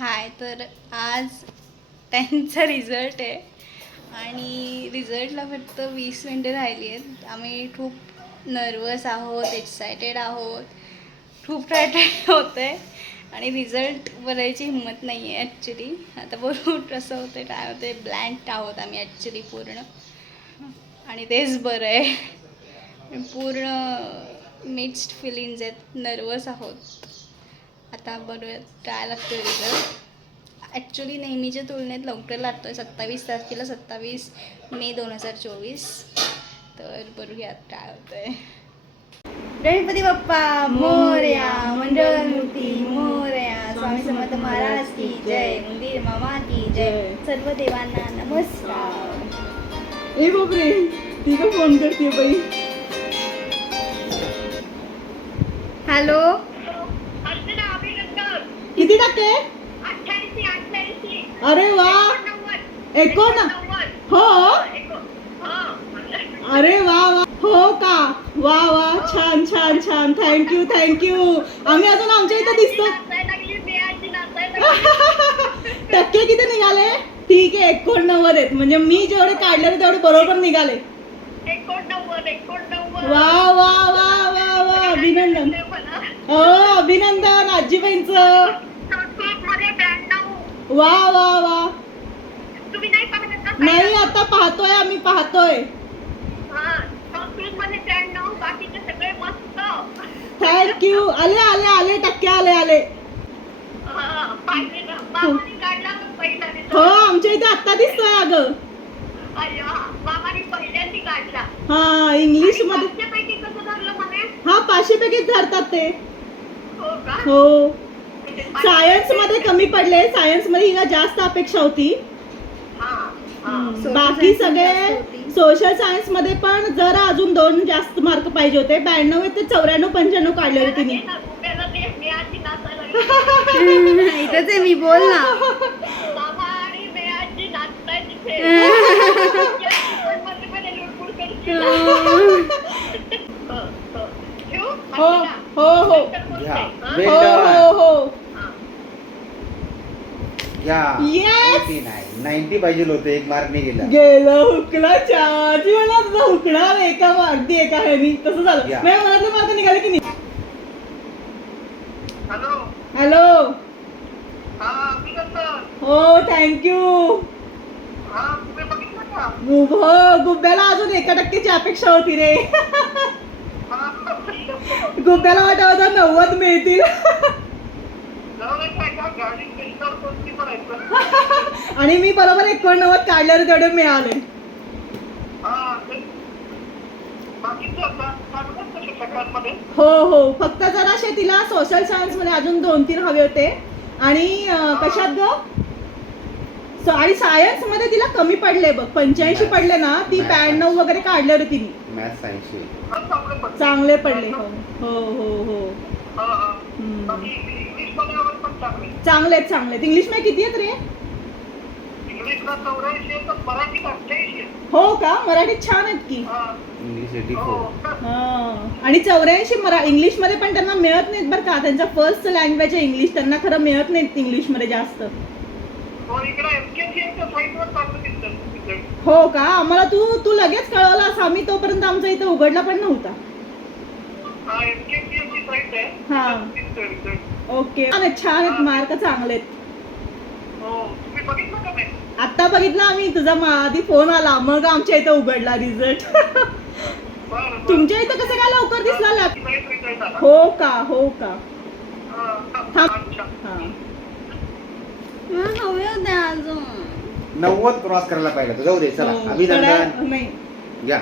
हाय, तर आज 10चा रिझल्ट आहे आणि रिझल्टला फक्त 20 मिनटं राहिली आहेत. आम्ही खूप नर्वस आहोत, एक्सायटेड आहोत, खूप काय काय होतं आहे आणि रिझल्ट बघायची हिंमत नाही आहे ॲक्च्युली. आता बरोबर कसं होतं काय होतं आहे, ब्लँक आहोत आम्ही ॲक्च्युली पूर्ण, आणि तेच बरं आहे. पूर्ण मिक्स्ड फिलिंग्ज आहेत, नर्वस आहोत. आता बघूयात काय लागतो रिझल्ट. ॲक्च्युली नेहमीच्या तुलनेत लवकर लागतो आहे, 27 तारखेला, 27 मे 2024. तर बघूयात काय होतं आहे. गणपती बाप्पा मोरया, मंगलमूर्ती मोरया, स्वामी समर्थ महाराज की जय, मंदिर मामा की जय, सर्व देवांना नमस्कार. ए बापरे, ती का फोन करते बाई. हॅलो, किती टक्के? अरे वा, 89. हो, अरे वा वा, हो का, वा वा, छान छान छान, थँक्यू थँक्यू. आम्ही अजून आमच्या इथे दिसतो. टक्के किती निघाले? ठीक आहे, 89 आहेत. म्हणजे मी जेवढे काढले तेवढे बरोबर निघाले. वा वा वा वा वा, अभिनंदन. हो, अभिनंदन आजीबाईंचं. वा वा वा. नाही, आता पाहतोय आम्ही, पाहतोय. थँक्यू. आले आले आले, टक्के आले आले. हो, आमच्या इथे आत्ता दिसतोय अगं. हा, इंग्लिश मध्ये. हा, 500 पैकी धरतात ते. हो, सायन्स मध्ये कमी पडले. सायन्स मध्ये हिला जास्त अपेक्षा होती. बाकी सगळे सोशल सायन्स मध्ये पण जरा अजून 2 जास्त मार्क पाहिजे होते. 92 ते 94 95 काढले होते तिने. इथंच आहे मी, बोल ना. हो हो हो हो हो. Yes! 90 पाहिजे होते, 1 मार्क नाही गेला. गेलं, हुकला. चाची मला तुझा हुकणार अगदी एका ह्यानी तसं झालं. या. नाही, मला तर मार्क निघाले की नाही. हॅलो. हो, थँक्यू. गुब्ब्याला अजून 1% अपेक्षा होती रे. गुब्ब्याला वाटत होतं 90 मिळतील. आणि मी बरोबर 89 काढल्यावर तेवढे मिळाले. हो हो, फक्त जराशे तिला सोशल सायन्स मध्ये अजून 2-3 हवे होते. आणि कशात ग, आणि सायन्स मध्ये तिला कमी पडले बघ, 85 पडले ना. ती 92 वगैरे काढले होते तिने. मॅथ्स सायन्स चांगले पडले. हो हो हो हो. चांगले चांगले. इंग्लिश मध्ये किती आहेत रे? हो का, मराठीत छान आहेत की. इंग्लिश 84. आणि 84 इंग्लिश मध्ये पण त्यांना मिळत नाहीत बरं का. त्यांचा फर्स्ट लँग्वेज आहे इंग्लिश, त्यांना खरं मिळत नाहीत इंग्लिश मध्ये जास्त. हो का, आम्हाला तू लगेच कळवलास. आम्ही तोपर्यंत आमचा इथे उघडला पण नव्हता. हा, ओके. छान आहेत, मार्क चांगले आहेत. आता बघितलं आम्ही, तुझा आधी फोन आला, मग आमच्या इथे उघडला रिझल्ट. तुमच्या इथं कसं काय लवकर दिसला? हो का, हो का. हवे होते अजून. 90 क्रॉस करायला पाहिजे. जाऊ दे, चला अभिनंदन. नाही घ्या,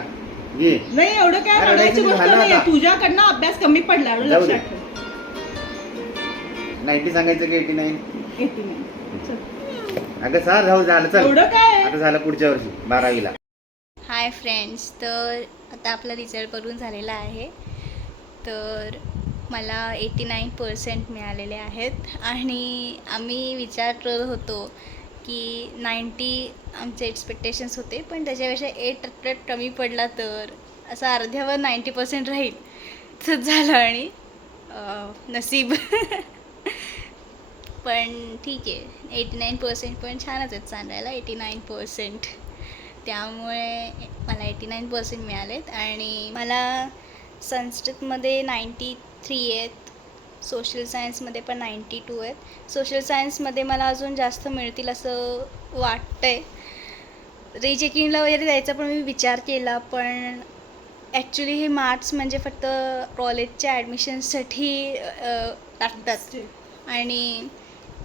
घे. नाही, एवढं काय अरे, रडायची गोष्ट झालं नाही. आता. तुझ्याकडनं अभ्यास कमी पडला, एवढं जाऊ दे. लक्षात ठेव. 90 सांगायचं की 89? 89. अगं सर, जाऊ झालं, चल. एवढं काय? आता झालं पुढच्या वर्षी 12वीला. हाय फ्रेंड्स, तर आता आपला रिझल्ट बघून झालेला आहे. तर मला 89% मिळालेले आहेत आणि आम्ही विचार करत होतो की 90 आमचे एक्सपेक्टेशन्स होते, पण त्याच्यापेक्षा 8% कमी पडला तर असं अर्ध्यावर 90% राहील तर झालं. आणि नसीब पण ठीक आहे, 89% पण छानच आहेत सांगायला. 89%, त्यामुळे मला 89% मिळालेत. आणि मला संस्कृतमध्ये 93 आहेत, सोशल सायन्समध्ये पण 92 आहेत. सोशल सायन्समध्ये मला अजून जास्त मिळतील असं वाटतं आहे. रिचेकिंगला वगैरे द्यायचा पण मी विचार केला, पण ॲक्च्युली हे मार्क्स म्हणजे फक्त कॉलेजच्या ॲडमिशनसाठी लागतात. आणि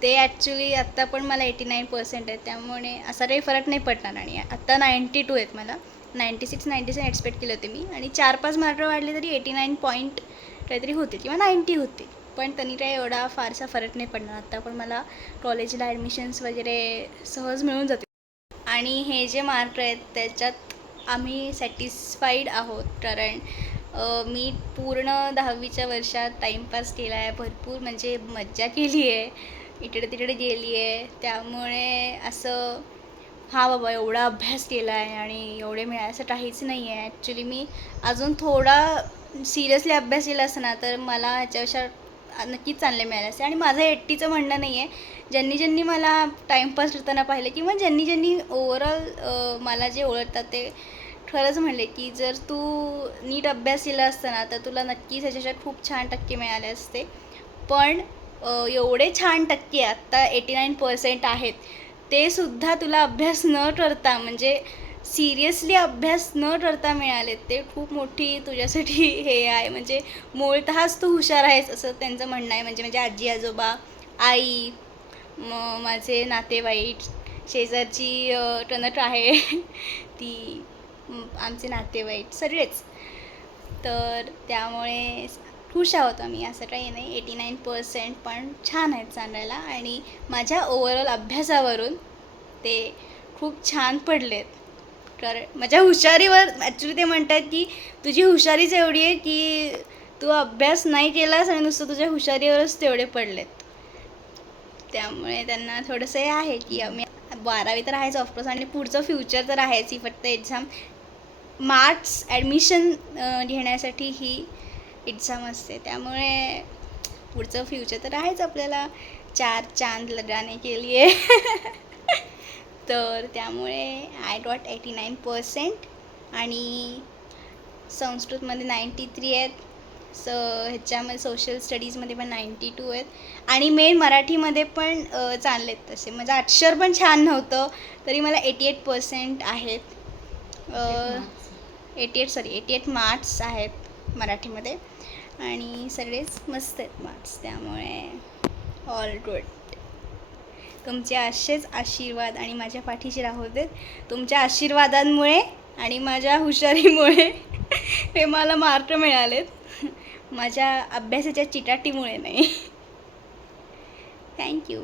ते ॲक्च्युली आत्ता पण मला 89% आहेत, त्यामुळे असा काही फरक नाही पडणार. आणि आत्ता 92 आहेत, मला 96 97 एक्सपेक्ट केले होते मी. आणि 4-5 मार्क वाढले तरी 89 पॉईंट काहीतरी होते किंवा 90 होते, पण त्यांनी काही एवढा फारसा फरक नाही पडणार. आत्ता पण मला कॉलेजला ॲडमिशन्स वगैरे सहज मिळून जाते. आणि हे जे मार्क आहेत त्याच्यात आम्ही सॅटिस्फाईड आहोत, कारण मी पूर्ण 10वीच्या वर्षात टाईमपास केला आहे, भरपूर म्हणजे मज्जा केली आहे, इकडे तिकडे गेली आहे. त्यामुळे असं हा बाबा एवढा अभ्यास केला आहे आणि एवढे मिळाले असं काहीच नाही आहे. ॲक्च्युली मी अजून थोडा सिरियसली अभ्यास केला असता ना तर मला ह्याच्यापेक्षा नक्कीच चांगले मिळाले असते. आणि माझं 80चं म्हणणं नाही आहे. ज्यांनी मला टाईमपास करताना पाहिलं किंवा ज्यांनी ओव्हरऑल मला जे ओळखतात ते खरंच म्हणले की जर तू नीट अभ्यास केला असता ना तर तुला नक्कीच ह्याच्यात खूप छान टक्के मिळाले असते. पण एवढे छान टक्के आत्ता 89% आहेत, ते सुद्धा तुला अभ्यास न करता म्हणजे सिरियसली अभ्यास न करता मिळाले. ते खूप मोठी तुझ्यासाठी हे आहे. म्हणजे मूळतःच तू हुशार आहेस असं त्यांचं म्हणणं आहे. म्हणजे आजी आजोबा, आई, माझे नातेवाईक, शेजारची टणक आहे ती, आमचे नातेवाईक सगळेच. तर त्यामुळे खुश आहोत आम्ही, असं काही नाही. 89% पण छान आहेत सांगायला. आणि माझ्या ओव्हरऑल अभ्यासावरून ते खूप छान पडलेत. कारण माझ्या हुशारीवर ॲक्च्युली ते म्हणतात की तुझी हुशारीच एवढी आहे की तू अभ्यास नाही केलास आणि नुसतं तुझ्या हुशारीवरच तेवढे पडलेत. त्यामुळे त्यांना थोडंसं हे आहे की आम्ही 12वी तर आहेच ऑफकोर्स, आणि पुढचं फ्युचर तर आहेच. ही फक्त एक्झाम मार्क्स ॲडमिशन घेण्यासाठी ही एक्झाम असते, त्यामुळे पुढचं फ्युचर तर आहेच आपल्याला. 4 चांद लगाने के लिए तर त्यामुळे आय गॉट 89%. आणि संस्कृतमध्ये 93 आहेत, ह्याच्यामध्ये सोशल स्टडीजमध्ये पण 92 आहेत. आणि मेन मराठीमध्ये पण चांगले आहेत तसे. माझं अक्षर पण छान नव्हतं तरी मला 88% आहेत. 88 मार्क्स आहेत मराठीमध्ये. आणि सगळेच मस्त आहेत मार्क्स, त्यामुळे ऑल गुड. तुमचे असेच आशीर्वाद आणि माझ्या पाठीशी राहू देत. तुमच्या आशीर्वादांमुळे आणि माझ्या हुशारीमुळे हे मला मार्क मिळालेत, माझ्या अभ्यासाच्या चिकाटीमुळे नाही. थँक्यू.